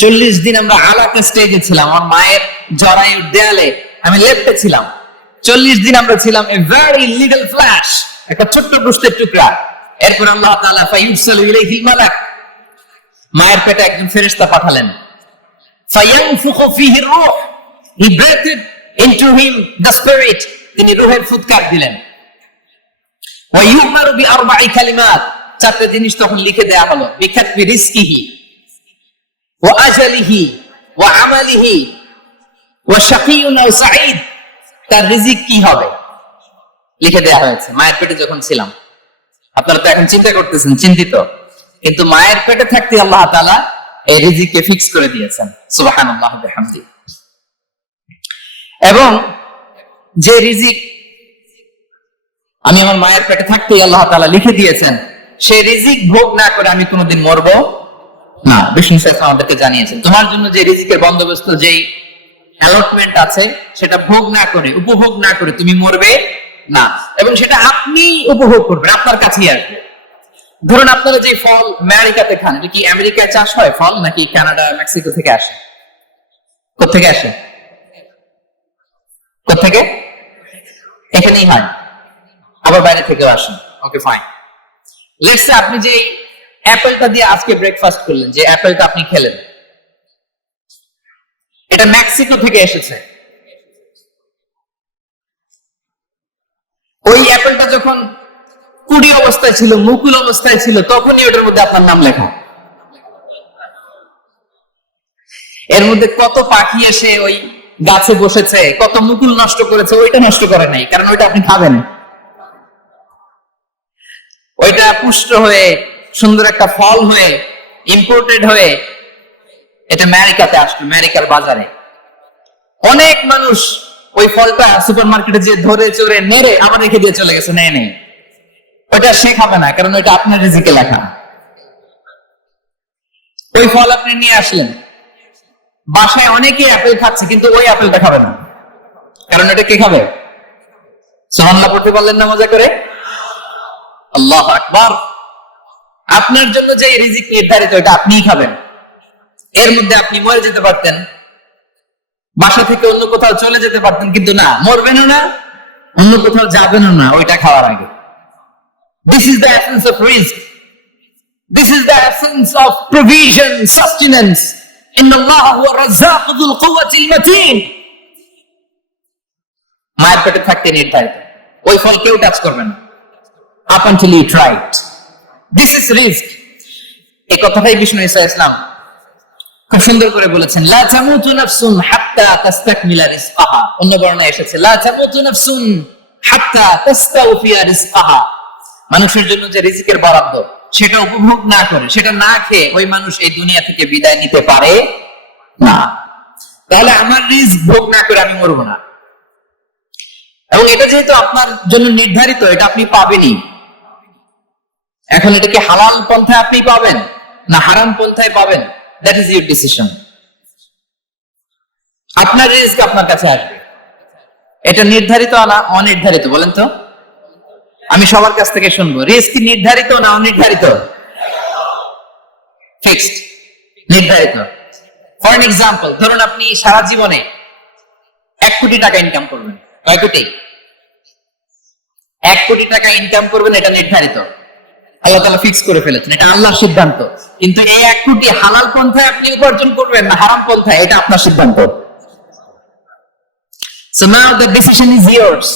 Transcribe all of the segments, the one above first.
40 দিন আমরা আলাকা স্টেজে ছিলাম, আমার মায়ের জরায়ুর দেয়ালে আমি লেপ্টে ছিলাম। 40 দিন আমরা ছিলাম এ ভেরি লিটল ফ্ল্যাশ, একটা ছোট্ট গোশতের টুকরা। এরপর আল্লাহ তাআলা ফায়ুরসালু ইলাইহিল মালাক, মায়ের পেটে একজন ফেরেশতা পাঠালেন। ফায়ানফুখু ফিহি রূহ, হি ব্রেথড ইনটু হিম দ্য স্পিরিট, তিনি রূহের ফুৎকার দিলেন। ওয়া ইউমারু বিআরবা'i কালিমাত, চারটি জিনিস তখন লিখে দেয়া হলো। বিকাতবি রিজকিহি ওয়া আজালিহি ওয়া আমালিহি ওয়া শাকিয়ুন আও সাঈদ, তার রিজিক কি হবে লিখে দেয়া হয়েছে মায়ের পেটে যখন ছিলাম। আপনারা তো এখন চিন্তা করতেছেন, চিন্তিত, কিন্তু মায়ের পেটে থাকতে আল্লাহ তাআলা এই রিজিককে ফিক্স করে দিয়েছেন। সুবহানাল্লাহ ওয়া বিহামদিহি। এবং যে রিজিক আমি আমার মায়ের পেটে থাকতেই আল্লাহ তাআলা লিখে দিয়েছেন, সেই রিজিক ভোগ না করে আমি কোনোদিন মরবো না। বিষ্ণু সাহেব আমাদেরকে জানিয়েছেন, তোমার জন্য যে রিজিকের বন্দোবস্ত, যেই অ্যালটমেন্ট আছে, সেটা ভোগ না করে, উপভোগ না করে তুমি মরবে না, এবং সেটা আপনি উপভোগ করবেন, আপনার কাছেই আসবে। ধরুন আপনারা যে ফল আমেরিকাতে খান, এটা কি আমেরিকায় চাষ হয় ফল, নাকি কানাডা মেক্সিকো থেকে আসে? কোত্থেকে আসে? কোত্থেকে? এখানেই হয়, আবার বাইরে থেকেও আসে। Okay fine. লেটস সে আপনি যে অ্যাপেলটা দিয়ে আজকে ব্রেকফাস্ট করলেন, যে অ্যাপেলটা আপনি খেলেন, এটা মেক্সিকো থেকে এসেছে। ওই অ্যাপেলটা যখন কুড়ি অবস্থায় ছিল, মুকুল অবস্থায় ছিল, তখনই ওটার মধ্যে আপনার নাম লেখা। এর মধ্যে কত পাখি এসে ওই গাছে বসেছে, কত মুকুল নষ্ট করেছে, ওইটা নষ্ট করে নাই, কারণ ওইটা আপনি খাবেন। ওইটা পুষ্ট হয়ে সুন্দর একটা ফল হয়ে ইম্পোর্টেড হয়ে এটা আমেরিকাতে আসলো, আমেরিকার বাজারে। অনেক মানুষ ওই ফলটা সুপার মার্কেটে যে ধরে চড়ে নেড়ে আবার রেখে দিয়ে চলে গেছে, নেই নেই, ওইটা সে খাবে না, কারণ ওইটা আপনার রিজিকে লেখা। ওই ফল আপনি নিয়ে আসলেন, বাসায় অনেকেই অ্যাপেল খাচ্ছে, কিন্তু ওই অ্যাপেলটা খাবে না, কারণ এটা কে খাবে? সুবহানাল্লাহ পড়তে পারলেন না মজা করে? আল্লাহু আকবার। আপনার জন্য যে রিজিক নির্ধারিত, এটা আপনিই খাবেন। এর মধ্যে আপনি মরে যেতে পারতেন, বাসা থেকে অন্য কোথাও চলে যেতে পারতেন, কিন্তু না, মরবেনও না, অন্য কোথাও যাবেনও না ওইটা খাওয়ার আগে। This is the essence of risk. This is the essence of provision, sustenance. Inna Allah huwa ar-razzaqu dhul quwwati al-matin. মায়ের পেটে থাকতে নির্ধারিত, ওই ফল কেউ টাচ করবে না up until you try it. This is risk. এই কথাটাই বিষ্ণু ঈসা ইসলাম খুব সুন্দর করে বলেছেন, লা তামুতু নাফসুন হাত্তা তাস্তাকমিলা রিজকাহা। অন্য বর্ণনায় এসেছে লা তামুতু নাফসুন হাত্তা তাস্তাওফিয়া রিজকাহা। মানুষের জন্য যে রিজিকের বরাদ্দ, সেটা উপভোগ না করে, সেটা না খেয়ে ওই মানুষ এই দুনিয়া থেকে বিদায় নিতে পারে না। তাহলে আমার রিস্ক ভোগ না করে আমি মরবো না, এবং এটা যেহেতু আপনার জন্য নির্ধারিত, এটা আপনি পাবেনই। এখন এটা কি হালাল পন্থায় আপনি পাবেন না হারাম পন্থায় পাবেন, দ্যাট ইজ ইউর ডিসিশন। আপনার রিস্ক আপনার কাছে আসবে, এটা নির্ধারিত না অনির্ধারিত? বলেন তো, আমি সবার কাছ থেকে শুনবো, রিস্ক কি নির্ধারিত না অনির্ধারিত? ফিক্সড, নির্ধারিত। ফর এন এক্সাম্পল, ধরুন আপনি সারা জীবনে 1 কোটি টাকা ইনকাম করবেন। কয় কোটি? 1 কোটি টাকা ইনকাম করবেন, এটা নির্ধারিত, আল্লাহ তাআলা ফিক্স করে ফেলেছেন, এটা আল্লাহর সিদ্ধান্ত। কিন্তু এই 1 কোটি হালাল পন্থায় আপনি উপার্জন করবেন না হারাম পন্থায়, এটা আপনার সিদ্ধান্ত। So now the decision is yours.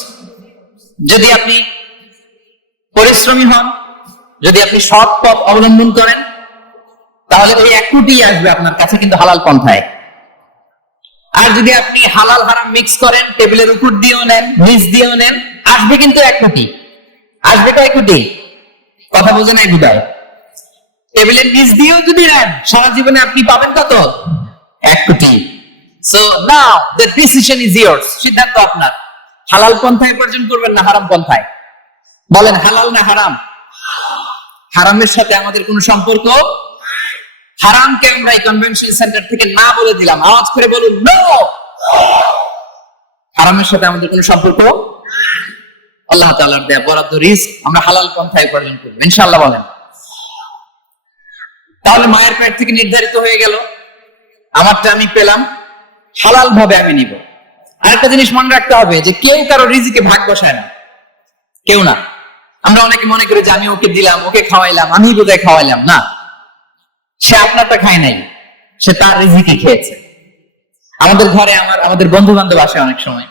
যদি আপনি পরিশ্রমী হন, যদি আপনি সৎ পথ অবলম্বন করেন, তাহলে ওই 1 কোটি আসবে আপনার কাছে, কিন্তু হালাল পন্থায়। আর যদি আপনি হালাল হারাম মিক্স করেন, টেবিলের উপর দিয়েও নেন, নিচ দিয়েও নেন, আসবে কিন্তু 1 কোটি। আসবে কয় কোটি? কথা বোঝে নাই বুঝায়। টেবিলের নিচ দিয়েও যদি নেন, সারা জীবনে আপনি পাবেন কত? 1 কোটি। So now the decision is yours. সিদ্ধান্ত আপনার, হালাল পন্থায় উপার্জন করবেন না হারাম পন্থায়? বলেন, হালাল না হারাম? হারামের সাথে আমাদের কোনো সম্পর্ক? হারামকে আমরা এই কনভেনশন সেন্টার থেকে না বলে দিলাম, আওয়াজ করে বলুন নো। হারামের সাথে আমাদের কোনো সম্পর্ক? আল্লাহ তাআলার দেয়া বরাদ্দ রিস্ক আমরা হালাল পন্থায় উপার্জন করব ইনশাআল্লাহ। বলেন, তাহলে মায়ের পেট থেকে নির্ধারিত হয়ে গেল আমারটা আমি পেলাম, হালাল ভাবে আমি নিব। আরেকটা জিনিস মনে রাখতে হবে যে কেউ কারো রিজিকে ভাগ বসায় না, কেউ না। আমরা অনেকে মনে করি যে আমি ওকে দিলাম, ওকে খাওয়াইলাম, আমি বোধহয় খাওয়াইলাম। না, সে আপনারটা খায় নাই, সে তার রিজিকে খেয়েছে। আমাদের ঘরে আমাদের বন্ধু বান্ধব আসে অনেক সময়,